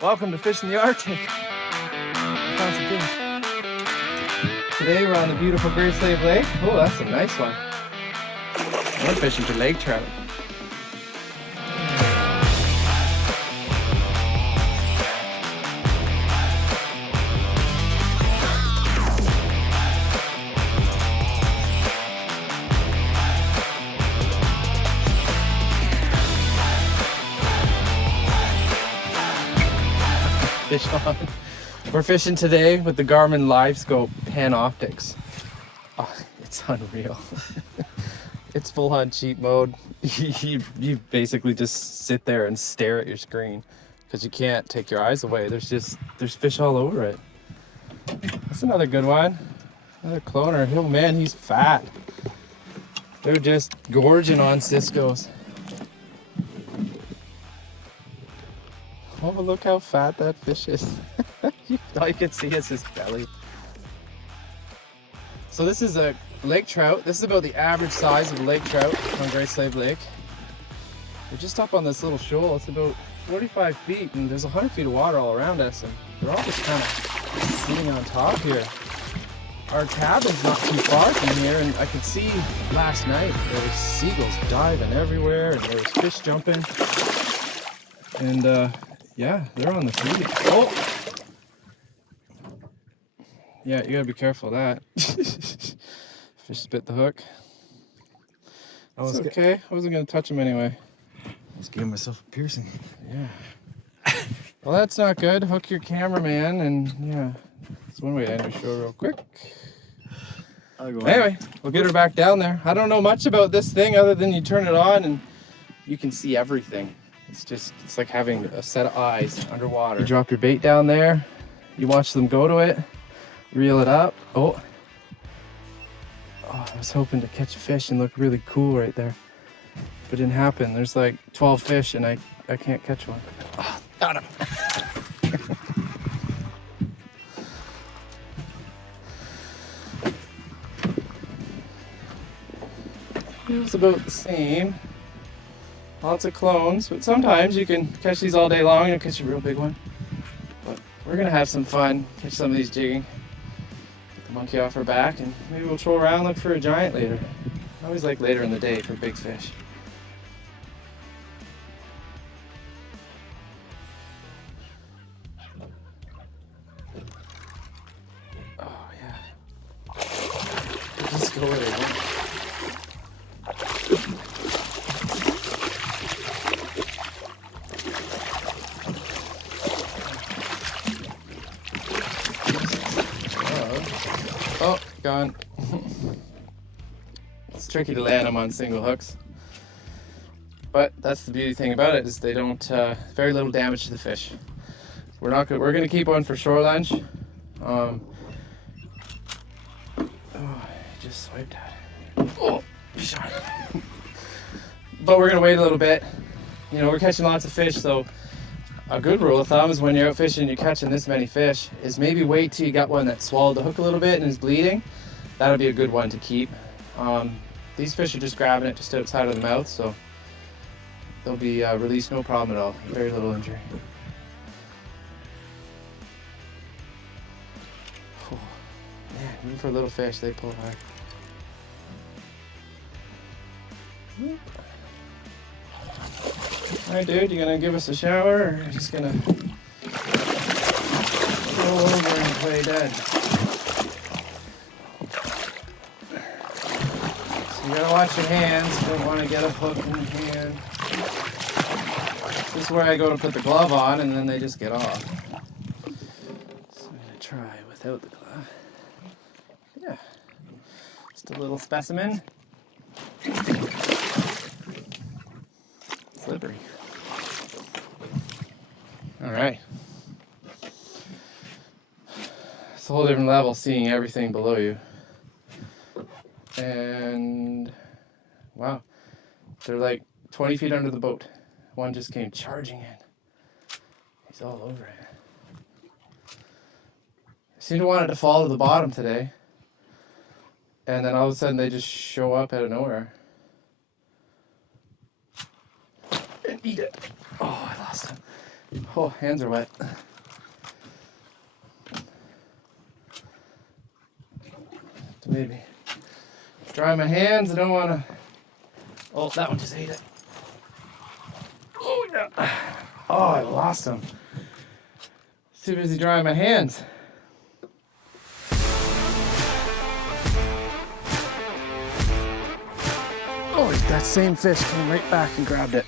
Welcome to Fishing the Arctic. I found some fish. Today we're on the beautiful Big Lake. Oh, that's a nice one. We're fishing for lake trout. Fish on. We're fishing today with the Garmin LiveScope Pan Optics. Oh, it's unreal. It's full on cheat mode. You basically just sit there and stare at your screen because you can't take your eyes away. There's fish all over it. That's another good one. Another cloner. Oh man, he's fat. They're just gorging on Cisco's. Oh, look how fat that fish is. All you can see is his belly. So this is a lake trout. This is about the average size of a lake trout on Great Slave Lake. We're just up on this little shoal. It's about 45 feet and there's 100 feet of water all around us and they're all just kind of sitting on top here. Our cabin's not too far from here and I could see last night there was seagulls diving everywhere and there was fish jumping. And yeah, they're on the feed. Oh! Yeah, you gotta be careful of that. Fish bit the hook. It's okay. I wasn't gonna touch him anyway. I was giving myself a piercing. Yeah. Well, that's not good. Hook your cameraman, and yeah, that's one way to end your show real quick. Anyway, we'll get her back down there. I don't know much about this thing other than you turn it on and you can see everything. It's like having a set of eyes underwater. You drop your bait down there, you watch them go to it, reel it up. Oh, I was hoping to catch a fish and look really cool right there, but it didn't happen. There's like 12 fish and I can't catch one. Oh, got him. Feels about the same. Lots of clones, but sometimes you can catch these all day long and catch a real big one. But we're gonna have some fun, catch some of these jigging. Get the monkey off her back and maybe we'll troll around, look for a giant later. I always like later in the day for big fish. Oh yeah. Just go where they want. Oh, gone. It's tricky to land them on single hooks. But that's the beauty thing about it is they don't, very little damage to the fish. We're gonna keep one for shore lunch. Oh, I just swiped at it. Oh, shot. But we're gonna wait a little bit. You know, we're catching lots of fish, so a good rule of thumb is when you're out fishing and you're catching this many fish is maybe wait till you got one that swallowed the hook a little bit and is bleeding. That'll be a good one to keep. These fish are just grabbing it just outside of the mouth, so they'll be released no problem at all. Very little injury. Oh, man, even for little fish, they pull hard. Alright dude, you gonna give us a shower or are you just gonna roll over and play dead? So you gotta watch your hands, you don't want to get a hook in your hand. This is where I go to put the glove on and then they just get off. So I'm gonna try without the glove. Yeah, just a little specimen. Slippery. All right. It's a whole different level seeing everything below you. And wow, they're like 20 feet under the boat. One just came charging in. He's all over it. I seem to want it to fall to the bottom today. And then all of a sudden they just show up out of nowhere. And eat it. Oh, I lost him. Oh, hands are wet. To maybe dry my hands. I don't want to. Oh, that one just ate it. Oh, yeah. Oh, I lost him. Too busy drying my hands. Oh, that same fish came right back and grabbed it.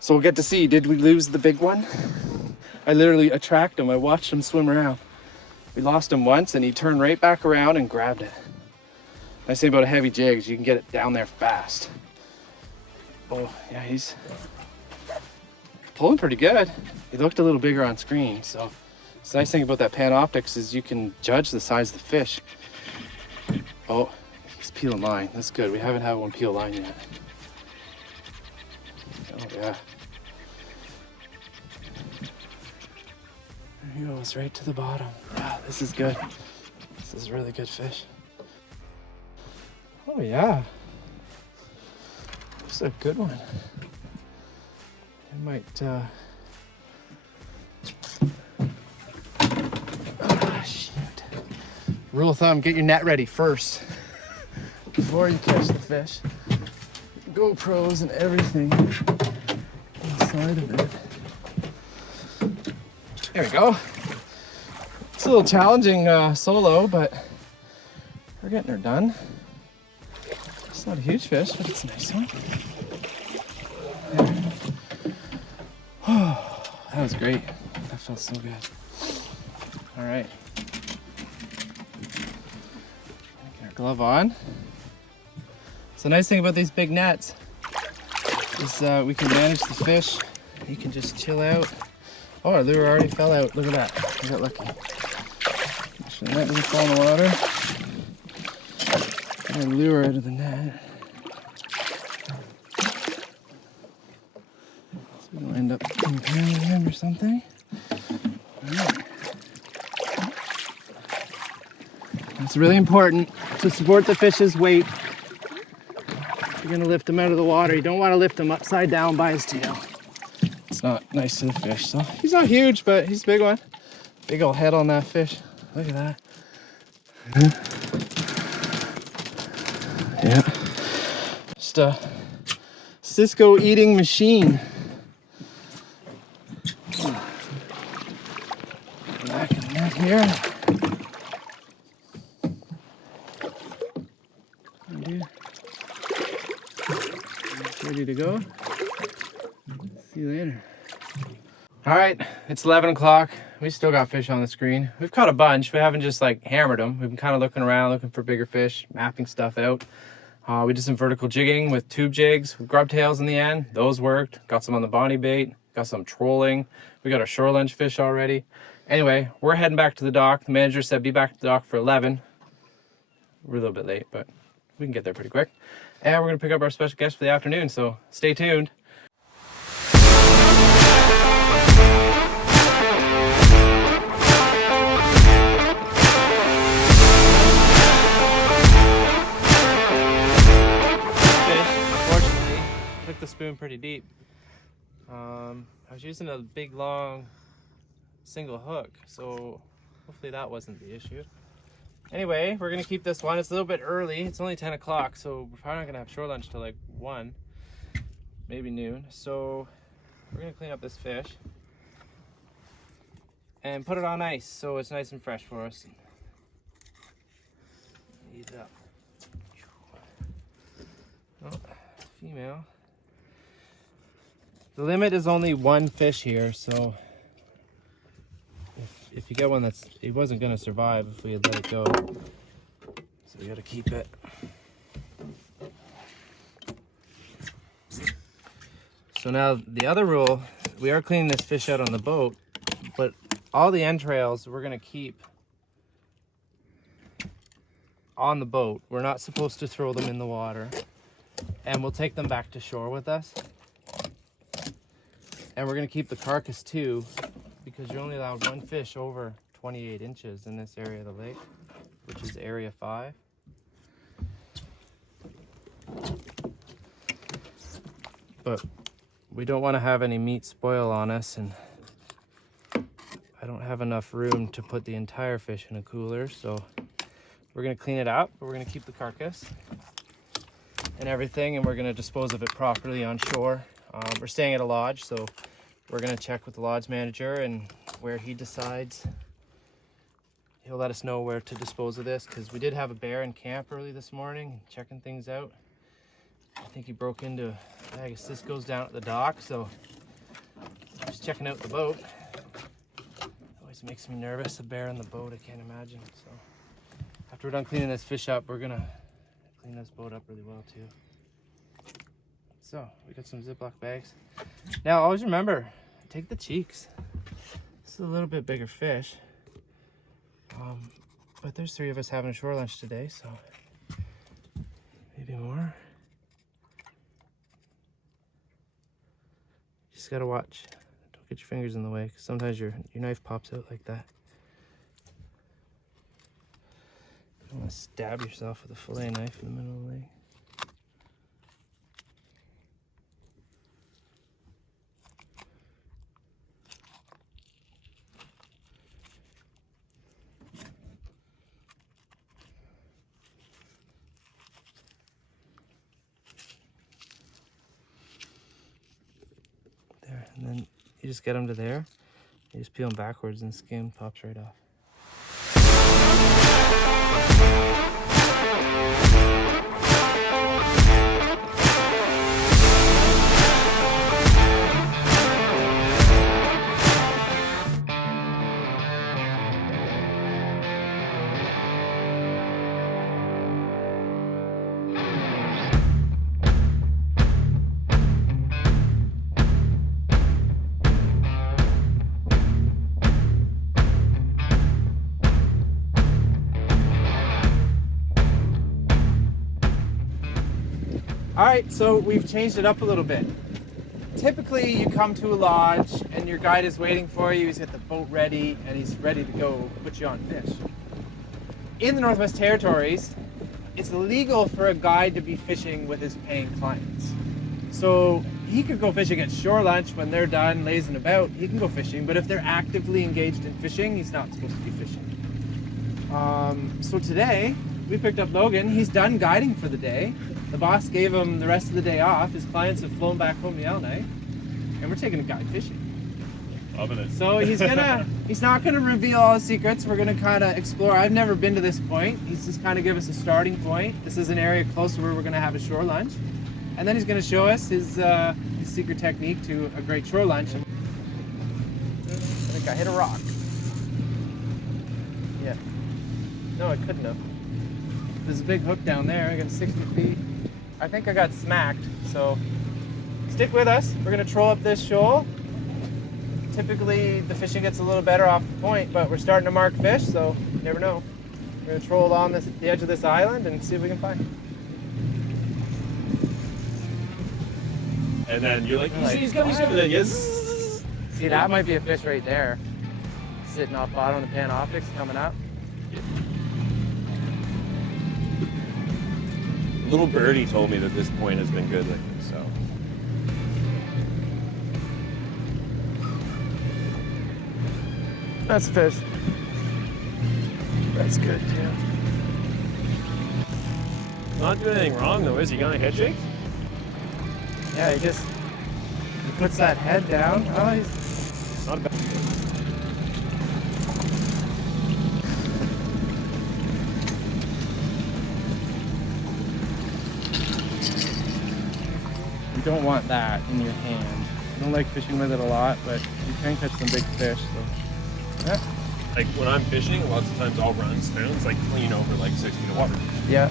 So we'll get to see, did we lose the big one? I literally tracked him. I watched him swim around. We lost him once and he turned right back around and grabbed it. Nice thing about a heavy jig is you can get it down there fast. Oh, yeah, he's pulling pretty good. He looked a little bigger on screen, so it's the nice thing about that Panoptix is you can judge the size of the fish. Oh, he's peeling line. That's good. We haven't had one peel line yet. Oh, yeah. There he goes, right to the bottom. Yeah, this is good. This is a really good fish. Oh, yeah. This is a good one. I might, shoot. Rule of thumb, get your net ready first before you catch the fish. GoPros and everything inside of it. There we go. It's a little challenging solo, but we're getting her done. It's not a huge fish, but it's a nice one. There. Oh, that was great. That felt so good. All right. Get our glove on. So the nice thing about these big nets is we can manage the fish. You can just chill out. Oh, our lure already fell out. Look at that. I got lucky. Make sure the net doesn't fall in the water. Get our lure out of the net. So we don't end up impaling him or something. All right. It's really important to support the fish's weight. You're gonna lift him out of the water. You don't want to lift him upside down by his tail. It's not nice to the fish. So he's not huge, but he's a big one. Big old head on that fish. Look at that. Yeah. Just a Cisco eating machine. Back in the net here. Ready to go. See you later. All right, it's 11 o'clock. We still got fish on the screen. We've caught a bunch. We haven't just like hammered them. We've been kind of looking around, looking for bigger fish, mapping stuff out. We did some vertical jigging with tube jigs, with grub tails in the end. Those worked. Got some on the Bonnie bait. Got some trolling. We got our shore lunch fish already. Anyway, we're heading back to the dock. The manager said be back at the dock for 11. We're a little bit late, but we can get there pretty quick. And we're gonna pick up our special guest for the afternoon, so stay tuned. Unfortunately, I took the spoon pretty deep. I was using a big, long, single hook, so hopefully that wasn't the issue. Anyway, we're gonna keep this one. It's a little bit early. It's only 10 o'clock, so we're probably not gonna have shore lunch till like 1, maybe noon. So we're gonna clean up this fish and put it on ice so it's nice and fresh for us. Eat it up. Oh, female. The limit is only 1 fish here, so if you get one that's, it wasn't gonna survive if we had let it go. So we gotta keep it. So now the other rule, we are cleaning this fish out on the boat, but all the entrails we're gonna keep on the boat. We're not supposed to throw them in the water. And we'll take them back to shore with us. And we're gonna keep the carcass too, because you're only allowed 1 fish over 28 inches in this area of the lake, which is area 5. But we don't want to have any meat spoil on us, and I don't have enough room to put the entire fish in a cooler, so we're gonna clean it up, but we're gonna keep the carcass and everything, and we're gonna dispose of it properly on shore. We're staying at a lodge, so we're gonna check with the lodge manager, and where he decides, he'll let us know where to dispose of this, because we did have a bear in camp early this morning, checking things out. I think he broke into a bag of Cisco's down at the dock, so just checking out the boat. Always makes me nervous, a bear in the boat, I can't imagine. So after we're done cleaning this fish up, we're gonna clean this boat up really well too. So we got some Ziploc bags. Now always remember, take the cheeks. This is a little bit bigger fish. But there's 3 of us having a shore lunch today, so maybe more. Just gotta watch. Don't get your fingers in the way, because sometimes your knife pops out like that. You don't want to stab yourself with a fillet knife in the middle of the leg. There, and then you just get them to there. You just peel them backwards and the skin pops right off. All right, so we've changed it up a little bit. Typically you come to a lodge and your guide is waiting for you, he's got the boat ready and he's ready to go put you on fish. In the Northwest Territories, it's illegal for a guide to be fishing with his paying clients. So he could go fishing at shore lunch when they're done lazing about, he can go fishing, but if they're actively engaged in fishing, he's not supposed to be fishing. So today, we picked up Logan, he's done guiding for the day. The boss gave him the rest of the day off. His clients have flown back home to Yellowknife, and we're taking a guide fishing. Loving it. So he's not gonna reveal all his secrets. We're gonna kind of explore. I've never been to this point. He's just kind of give us a starting point. This is an area close to where we're gonna have a shore lunch, and then he's gonna show us his secret technique to a great shore lunch. I think I hit a rock. Yeah. No, I couldn't have. There's a big hook down there. I got 60 feet. I think I got smacked, so stick with us. We're gonna troll up this shoal. Typically, the fishing gets a little better off the point, but we're starting to mark fish, so you never know. We're gonna troll along the edge of this island and see if we can find. And then you're like, he's coming, and then yes. See, that might be a fish right there, sitting off bottom of the Panoptics, coming up. Little birdie told me that this point has been good lately, so. That's fish. That's good too. Not doing anything wrong though, is he? Got any head shakes? Yeah, he puts that head down. Oh, he's Not a bad. You don't want that in your hand. I don't like fishing with it a lot, but you can catch some big fish. So, yeah. Like when I'm fishing, lots of times I'll run spoons like clean over like 6 feet of water. Yeah.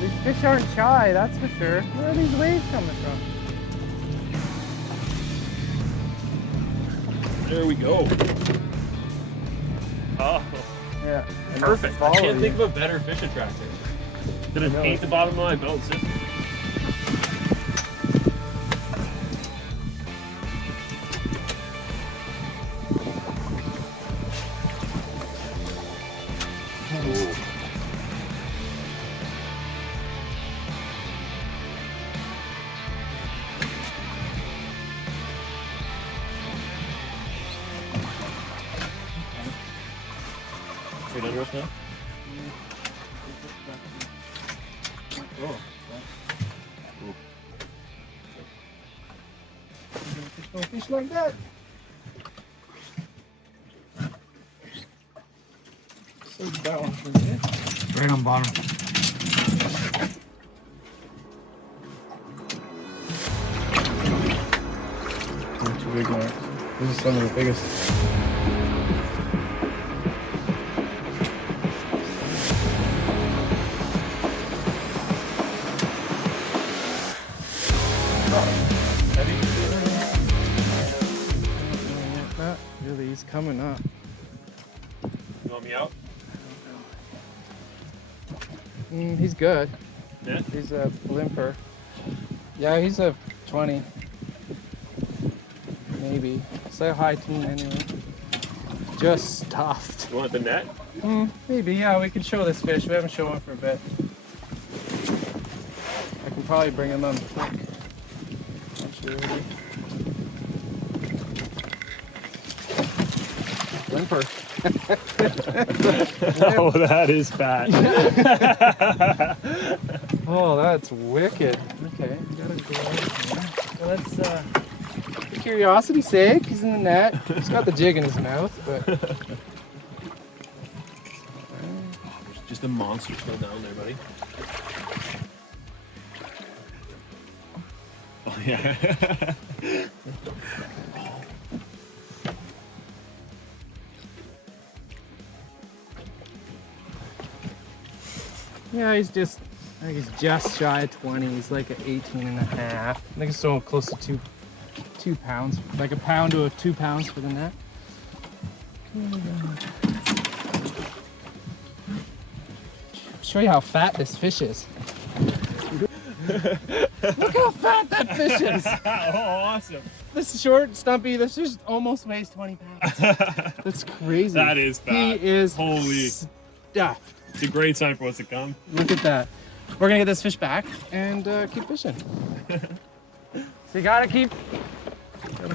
These fish aren't shy, that's for sure. Where are these waves coming from? There we go. Oh, Yeah. perfect. I can't think of a better fish attractor. Did it paint the bottom of my boat system? good under us now? Oh. Don't fish like that. So that one for me. Right on bottom. Not too big now. This is some of the biggest. Not really, he's coming up. You want me out? He's good. Yeah? He's a blimper. Yeah, he's a 20. Maybe. Say a high teen anyway. Just stuffed. You want the net? Maybe, yeah, we can show this fish. We haven't shown one for a bit. I can probably bring him on quick. Actually, ready. Blimper. Oh, that is fat. Oh, that's wicked. Okay, we gotta go. So let's, for curiosity's sake, he's in the net. He's got the jig in his mouth, but. There's just a monster still down there, buddy. Oh, yeah. Yeah, he's just, I think he's just shy of 20. He's like an 18 and a half. I think it's so close to 2 pounds, like a pound to 2 pounds for the net. Show you how fat this fish is. Look how fat that fish is. Oh, awesome. This short, stumpy, this fish almost weighs 20 pounds. That's crazy. That is fat. He is Holy. stuffed. It's a great sign for what's to come. Look at that. We're gonna get this fish back and keep fishing. So you gotta keep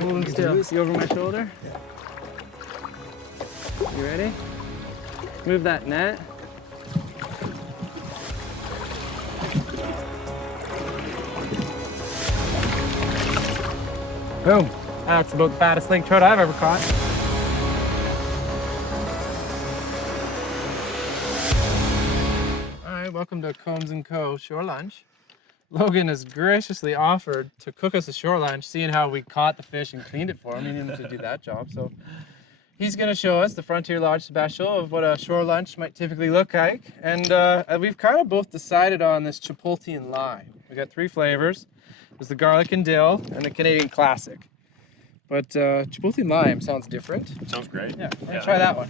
moving still. See over my shoulder? You ready? Move that net. Boom. That's about the fattest lake trout I've ever caught. Welcome to Coombs Co shore lunch. Logan has graciously offered to cook us a shore lunch, seeing how we caught the fish and cleaned it for him. He needed to do that job, so he's going to show us the Frontier Lodge special of what a shore lunch might typically look like. And we've kind of both decided on this chipotle and lime. We got 3 flavors. There's the garlic and dill and the Canadian classic. But chipotle and lime sounds different. Sounds great. Yeah, we're gonna try that one.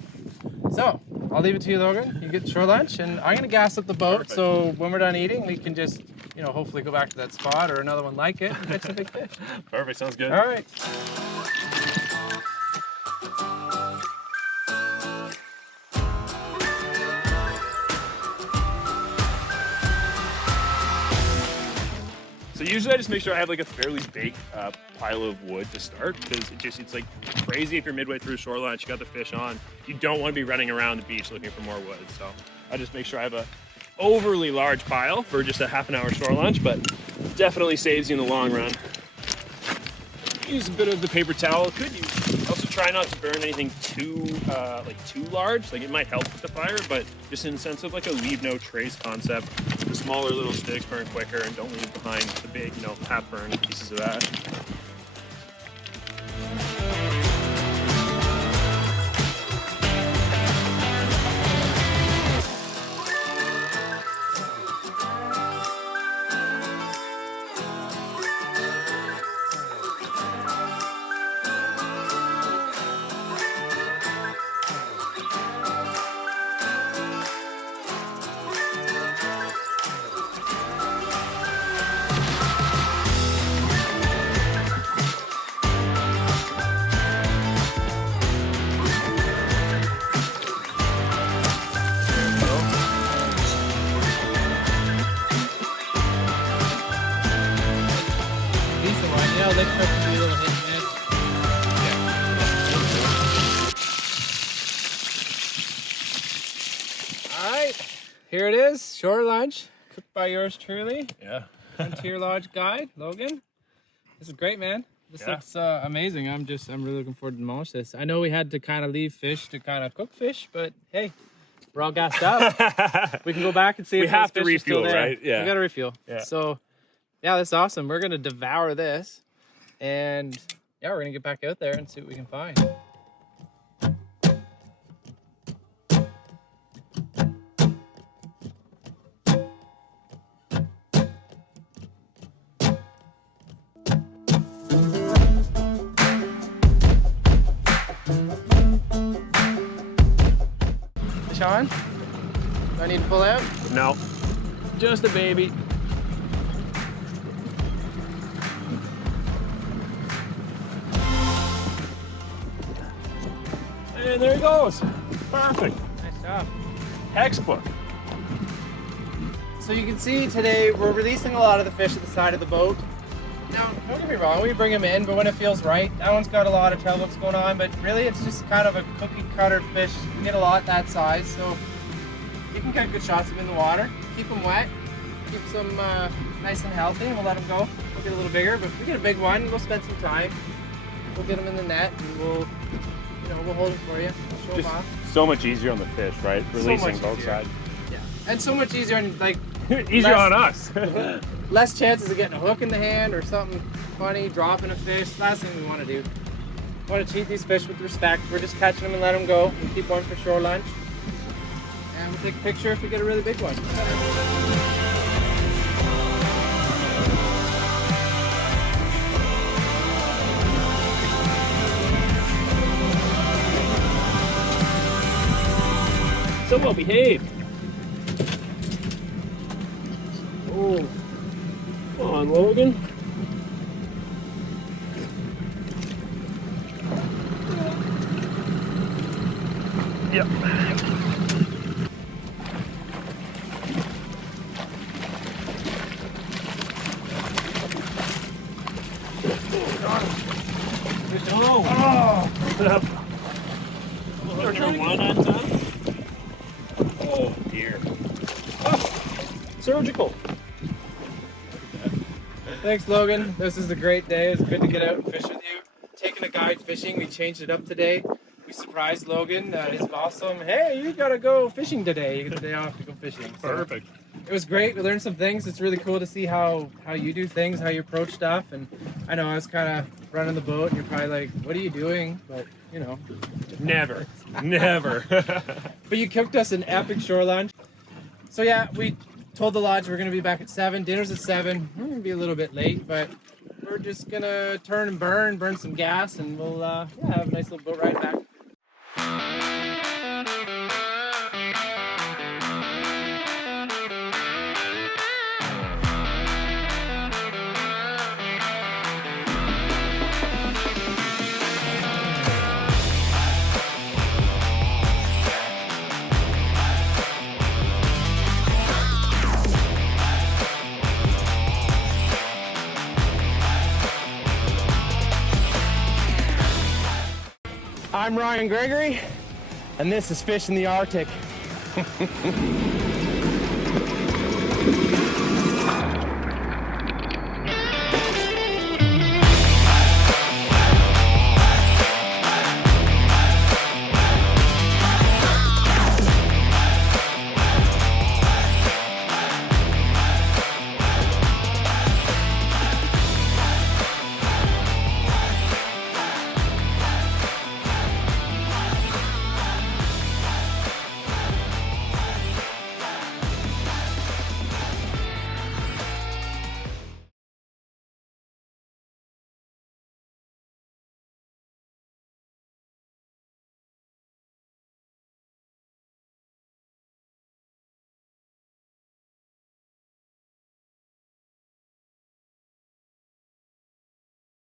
So, I'll leave it to you, Logan. You get shore lunch, and I'm gonna gas up the boat. Perfect. So when we're done eating, we can just, you know, hopefully go back to that spot or another one like it and catch some big fish. Perfect, sounds good. All right. So usually I just make sure I have like a fairly big pile of wood to start, because it's like crazy if you're midway through shore lunch, you got the fish on, you don't want to be running around the beach looking for more wood. So I just make sure I have a overly large pile for just a half an hour shore lunch, but definitely saves you in the long run. Use a bit of the paper towel. Could you also try not to burn anything too large? Like, it might help with the fire, but just in the sense of like a leave no trace concept. The smaller little sticks burn quicker, and don't leave behind the big, half burned pieces of that. Lake Trout can be a little hit and miss. here it is, shore lunch, cooked by yours truly. Yeah. Frontier Lodge guide, Logan. This is great, man. This looks amazing. I'm really looking forward to demolish this. I know we had to kind of leave fish to kind of cook fish, but hey, we're all gassed up. We can go back and see if we have to those fish are still refuel, there. right? Yeah. We got to refuel. Yeah. So, yeah, that's awesome. We're going to devour this. And, yeah, we're going to get back out there and see what we can find. Sean, do I need to pull out? No. Just a baby. And there he goes. Perfect. Nice job. Textbook. So you can see today we're releasing a lot of the fish at the side of the boat. Now, don't get me wrong, we bring them in, but when it feels right, that one's got a lot of tailhooks going on, but really it's just kind of a cookie cutter fish. You can get a lot that size, so you can get good shots of them in the water. Keep them wet, keep them nice and healthy, and we'll let them go. We'll get a little bigger, but if we get a big one, we'll spend some time. We'll get them in the net, and we'll hold them for you. We'll show them off. So much easier on the fish, right? Releasing both sides. Yeah, and so much easier on, like, easier on us. less chances of getting a hook in the hand or something funny, dropping a fish. Last thing we want to do. We want to treat these fish with respect. We're just catching them and let them go. We keep one for shore lunch. And we'll take a picture if we get a really big one. So well behaved. Oh. Come on, Logan. Yep. Oh dear. Oh, surgical. Thanks, Logan. This is a great day. It's good to get out and fish with you. Taking a guide fishing. We changed it up today. We surprised Logan. His boss told him, hey, you gotta go fishing today. You get the day off to go fishing. So Perfect. it was great. We learned some things. It's really cool to see how you do things, how you approach stuff. And I know I was kind of running the boat, and you're probably like, what are you doing? But, you know. Never. Never. But you cooked us an epic shore lunch. So yeah, we told the lodge we're going to be back at 7. Dinner's at 7. We're going to be a little bit late, but we're just going to turn and burn some gas, and we'll have a nice little boat ride back. I'm Ryan Gregory, and this is Fish in the Arctic.